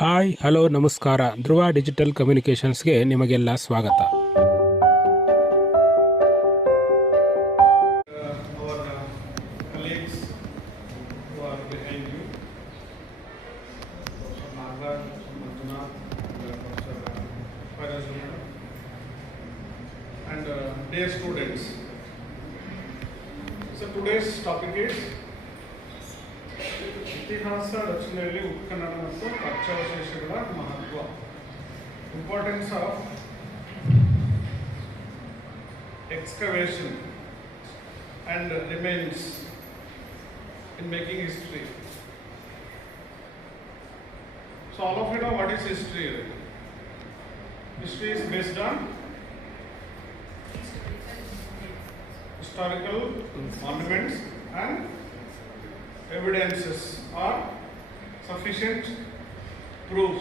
Hi hello ನಮಸ್ಕಾರ. ಧ್ರುವ digital ಕಮ್ಯುನಿಕೇಷನ್ಸ್ಗೆ ನಿಮಗೆಲ್ಲ ಸ್ವಾಗತ. Our colleagues who are behind you, Professor Nagaraj, Professor Manjunath, Professor Fairajul, and dear students. So today's topic is ಇತಿಹಾಸ ರಚನೆಯಲ್ಲಿ ಉತ್ಖನನ ಮತ್ತು ಕಚ್ಚಾವಶೇಷಗಳ ಮಹತ್ವ, importance of excavation and remains in making history. So all of you know what is history. History is based on historical monuments and evidences or sufficient proof.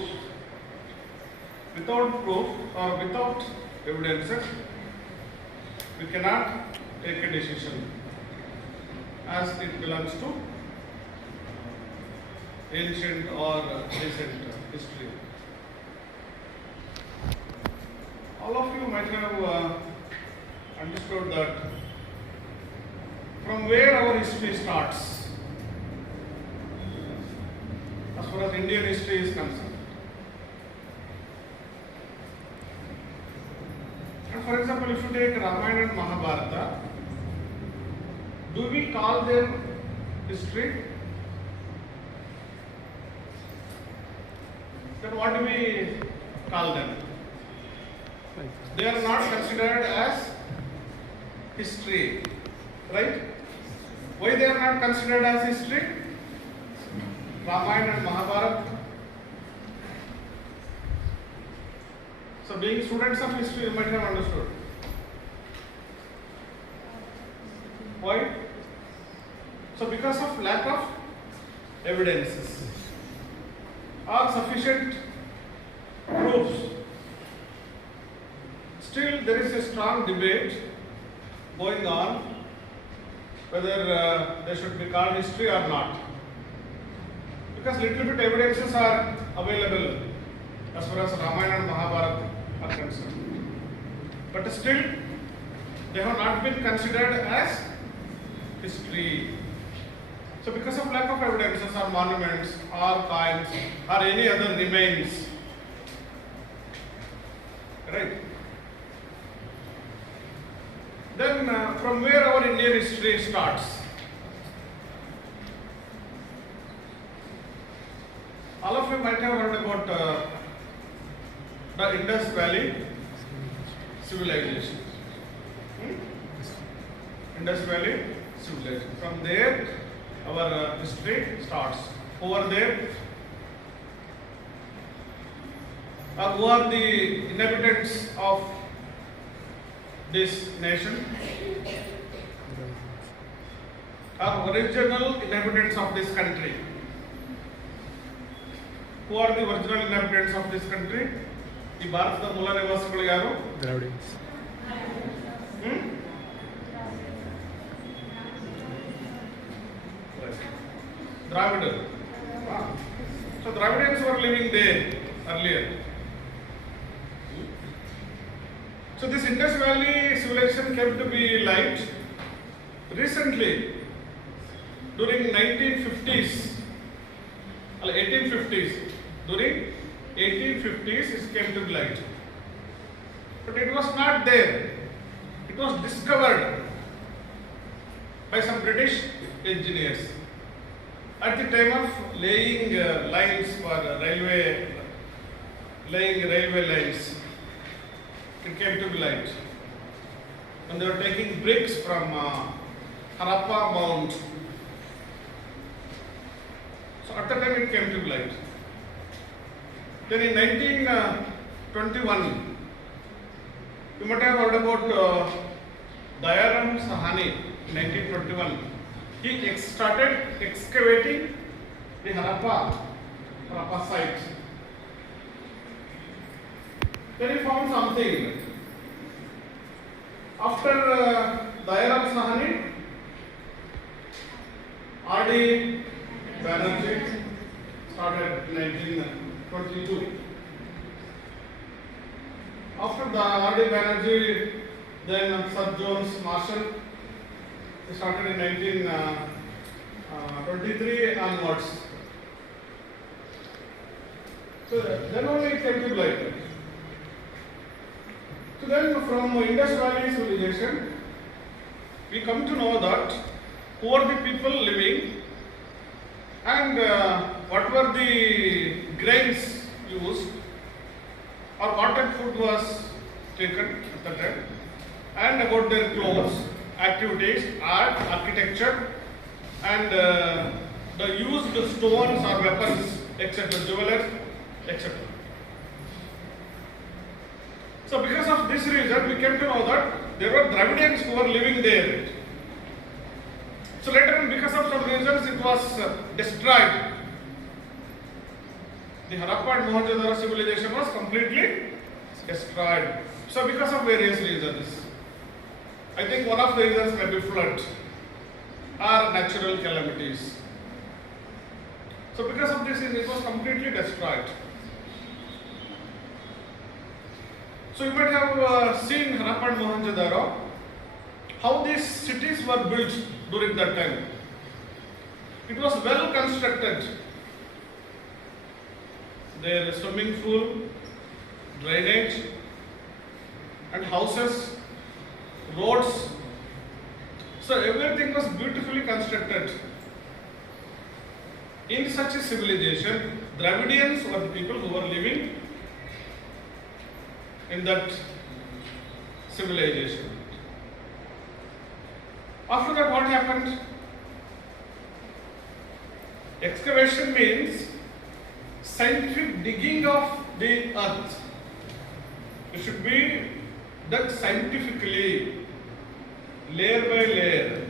Without proof or without evidences, we cannot take a decision, as it belongs to ancient or recent history. All of you might have understood that from where our history starts, as far as Indian history is concerned. And for example, if you take Ramayana and Mahabharata, do we call them history? Then what do we call them? They are not considered as history, right? Why they are not considered as history? Ramayana and Mahabharata. So being students of history, you might have understood. Why? So because of lack of evidences or sufficient proofs. Still there is a strong debate going on whether they should be called history or not. Because little bit evidences are available as far as Ramayana and Mahabharata are concerned. But still, they have not been considered as history. So because of lack of evidences or monuments or coins or any other remains, right? Then from where our Indian history starts? All of you might have heard about the Indus Valley civilization. Indus Valley civilization. From there, our history starts. Over there, who are the inhabitants of this nation? Are original inhabitants of this country. Who are the original inhabitants of this country? ಈ ಭಾರತದ ಮೂಲ ನಿವಾಸಿಗಳು ಯಾರು? ದ್ರಾವಿಡಿಯನ್ಸ್. Dravidar. So Dravidians were living there earlier. So this Indus Valley civilization came to be light recently during 1950s, 1850s. During 1850s, it came to light. But it was not there. It was discovered by some British engineers at the time of laying lines for railway lines. It came to be light. And they were taking bricks from Harappa Mount. So at the time it came to be light. Then in 1921, you might have heard about Dayaram Sahani in 1921. He started excavating the Harappa site. Then he found something. After Dayaram Sahani, R.D. Banerjee started in 19 22. After the R.D. Banerjee, then Sir Jones Marshall, they started in 1923 onwards. So then only it came to light. So then from Indus Valley civilization, we come to know that who are the people living and what were the grains used or what type food was taken at that time, and about their clothes, activities, art, architecture, and the used stones or weapons, etc., jewelers, etc. So because of this reason, we came to know that there were Dravidians who were living there. So later on, because of some reasons, it was destroyed. The Harappa and Mohenjo-daro civilization was completely destroyed. So because of various reasons, I think one of the reasons may be flood or natural calamities. So because of this, it was completely destroyed. So you might have seen Harappa and Mohenjo-daro, how these cities were built during that time. It was well constructed. Their swimming pool, drainage, and houses, roads. So everything was beautifully constructed. In such a civilization, Dravidians were the people who were living in that civilization. After that, what happened? Excavation means scientific digging of the earth. It should be done scientifically, layer by layer.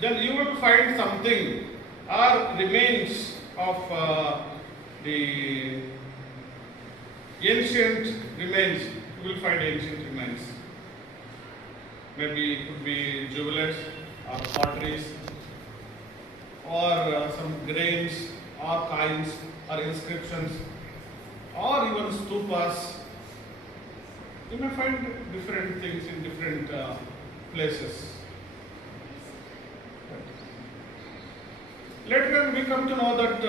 Then you will find something or remains of the ancient remains. You will find ancient remains. Maybe it could be jewelers or potteries or some grains or coins or inscriptions or even stupas. You may find different things in different places. Later on we come to know that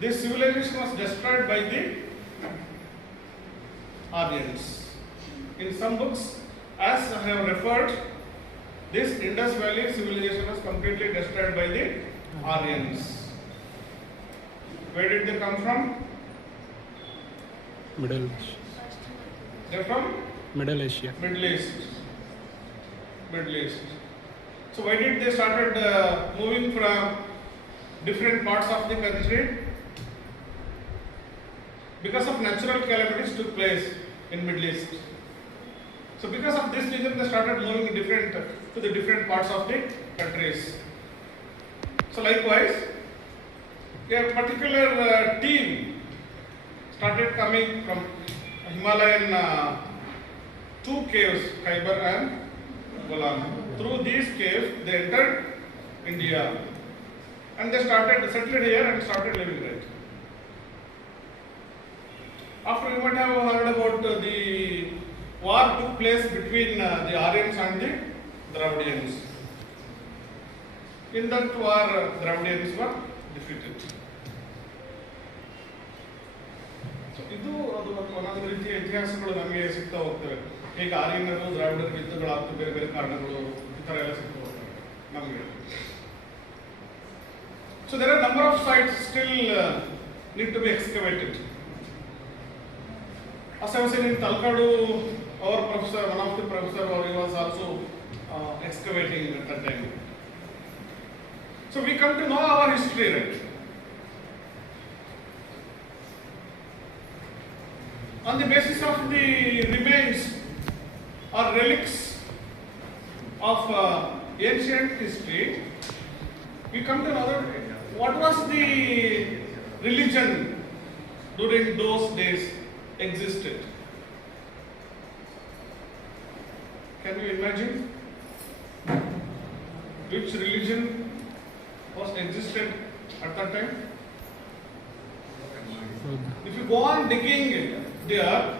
this civilization was destroyed by the Aryans. In some books, as I have referred, this Indus Valley civilization was completely destroyed by the Aryans. Where did they come from? Middle East. They're from Middle Asia. Middle East. Middle East. So why did they started moving from different parts of the country? Because of natural calamities took place in Middle East. So because of this reason, they started moving to the different parts of the countries. So likewise, a particular team started coming from Himalayan two caves, Khyber and Golan. Through these caves, they entered India and they started settled here and started living there. After you might have heard about the war took place between the Aryans and the Dravidians. In that war, Dravidians were defeated. So, ಇದು ಅದು ಒಂದೊಂದು ರೀತಿಯ ಇತಿಹಾಸಗಳು ನಮಗೆ ಸಿಗ್ತಾ ಹೋಗ್ತವೆ. ಈಗ ಆರ್ಯನರು ದ್ರಾವಿಡರ ಯುದ್ಧಗಳಾಗ್ತವೆ, ಬೇರೆ ಬೇರೆ ಕಾರಣಗಳು ಈ ಥರ ಎಲ್ಲ ಸಿಗ್ತಾ ಹೋಗ್ತವೆ ನಮಗೆ. So there are a number of sites still need to be excavated. As I was saying in Talkadu, our professor, one of the professor, he was also excavating at that time. So we come to know our history, right? On the basis of the remains or relics of ancient history, we come to know that what was the religion during those days existed. Can you imagine which religion was existed at that time? if you go on digging there,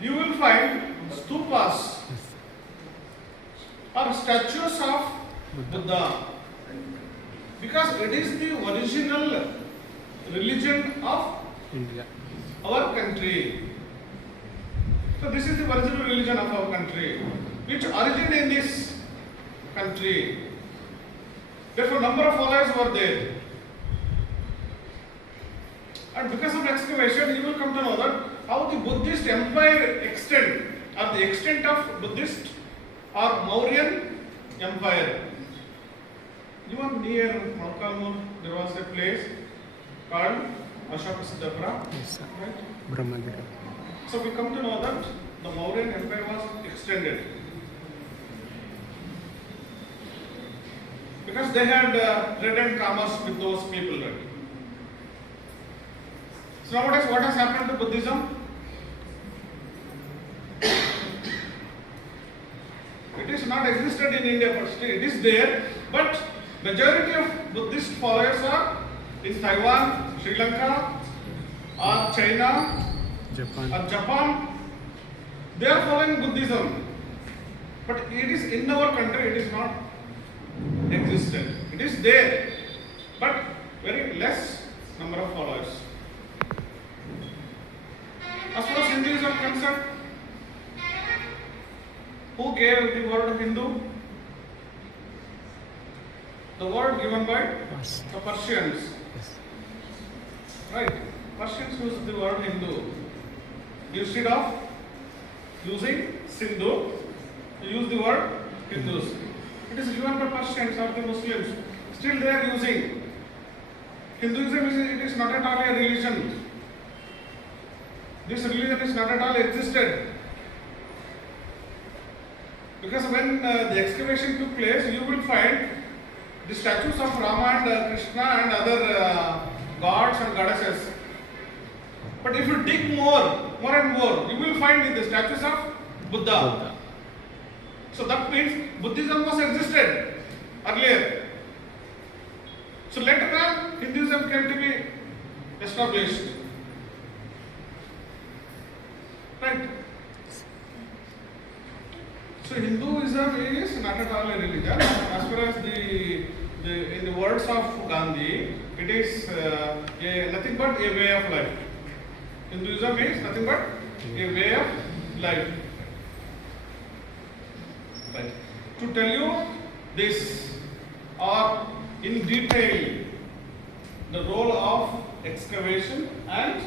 you will find stupas or statues of Buddha, because it is the original religion of India. our country. So this is the original religion of our country, which originated in this country. Therefore, number of followers were there. And because of excavation, you will come to know that how the Buddhist empire extend, or the extent of Buddhist or Mauryan empire. Even near Malkamur, there was a place called Hppcgfgc. Yes, sir. Right? Brahmagiri. So we come to know that the Mauryan empire was extended, because they had trade and commerce with those people. Right? So nowadays, what has happened to Buddhism? It is not existed in India, but still it is there. But majority of Buddhist followers are in Taiwan, Sri Lanka, or China, Japan. or Japan. They are following Buddhism, but it is in our country. It is not existed. It is there, but very less number of followers. As far as Hinduism concerned, who gave the word Hindu? The word given by Yes. the Persians. Yes. Right? Persians used the word Hindu. Instead of using Sindhu, they use the word Hindus. It is given by Persians or the Muslims. Still they are using. Hinduism is not at all a religion. This religion is not at all existed. Because when the excavation took place, you will find the statues of Rama and Krishna and other gods and goddesses. But if you dig more and more, you will find the statues of Buddha. Buddha. So that means Buddhism was existed earlier. So later on, Hinduism came to be established. Right? So Hinduism is not at all a religion. As far as in the words of Gandhi, it is nothing but a way of life. Hinduism is nothing but a way of life. Right. To tell you this, or in detail, the role of excavation and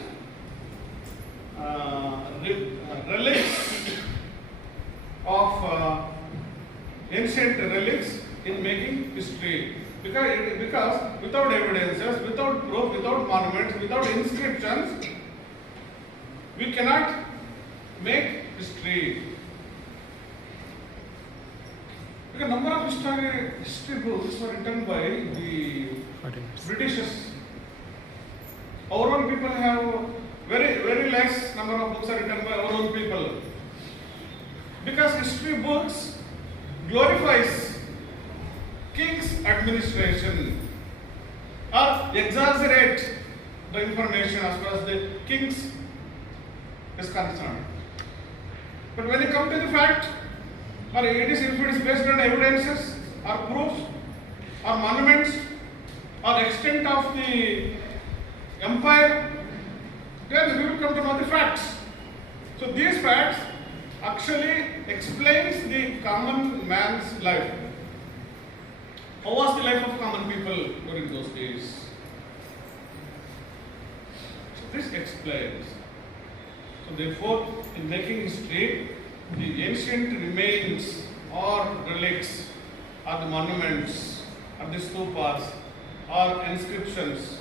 relics of ancient relics in making history. Because without evidences, without proof, without monuments, without inscriptions, we cannot make history. Because number of history books were written by the Britishers. Our own people have very less number of books are written by our own people. Because history books glorifies king's administration or exaggerate the information as far as the king's is concerned. But when you come to the fact, or if it is based on evidences or proofs or monuments or extent of the empire, then we will come to know the facts. So these facts actually explains the common man's life. How was the life of common people during those days? So this explains. So therefore, in making history, the ancient remains or relics or the monuments or the stupas or inscriptions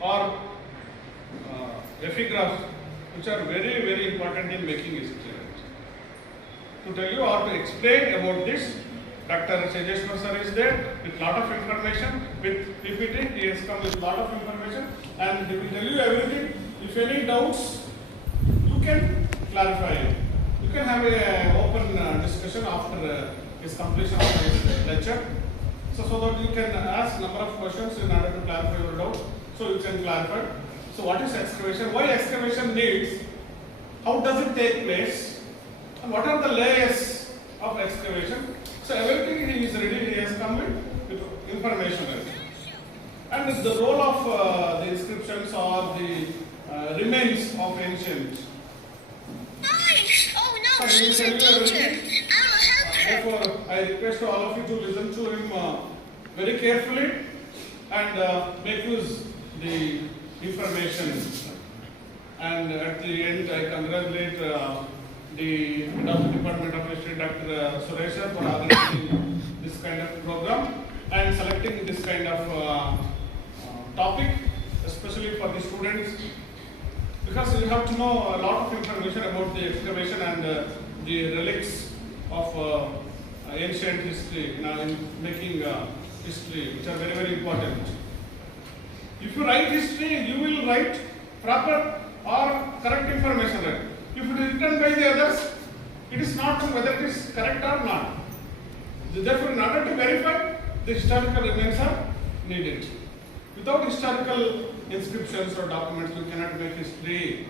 or epigraphs, which are very important in making history. To tell you or to explain about this, Dr. Challakere sir is there with lot of information, with PPT. He has come with lot of information and he will tell you everything. If any doubts, you can clarify. You can have an open discussion after his completion of his lecture. So that you can ask number of questions in order to clarify your doubt. So you can clarify. So what is excavation? Why excavation needs? How does it take place? And what are the layers of excavation? So everything he is ready, he has come with information. And the role of the inscriptions or the remains of ancient. Nice! Oh no, So he she's will in tell you danger! everything. I will help her! Therefore, I request to all of you to listen to him very carefully and make use the information. And at the end, I congratulate the head of the Department of History, Dr. Suresha, for organizing this kind of program and selecting this kind of topic, especially for the students, because you have to know a lot of information about the excavation and the relics of ancient history, in making history, which are very, very important. If you write history, you will write proper or correct information. Right? If it is written by the others, it is not known whether it is correct or not. Therefore, in order to verify, the historical remains are needed. Without historical inscriptions or documents, you cannot make history.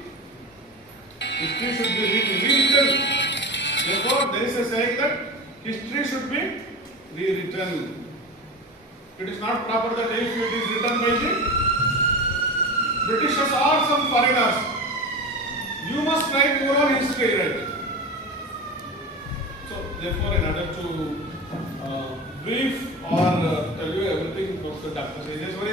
History should be rewritten. Therefore, there is a saying that history should be rewritten. It is not proper that if it is written by the Britishers or some foreigners, you must write your own history, right? So, therefore, in order to brief or tell you everything, Dr. Sejaswari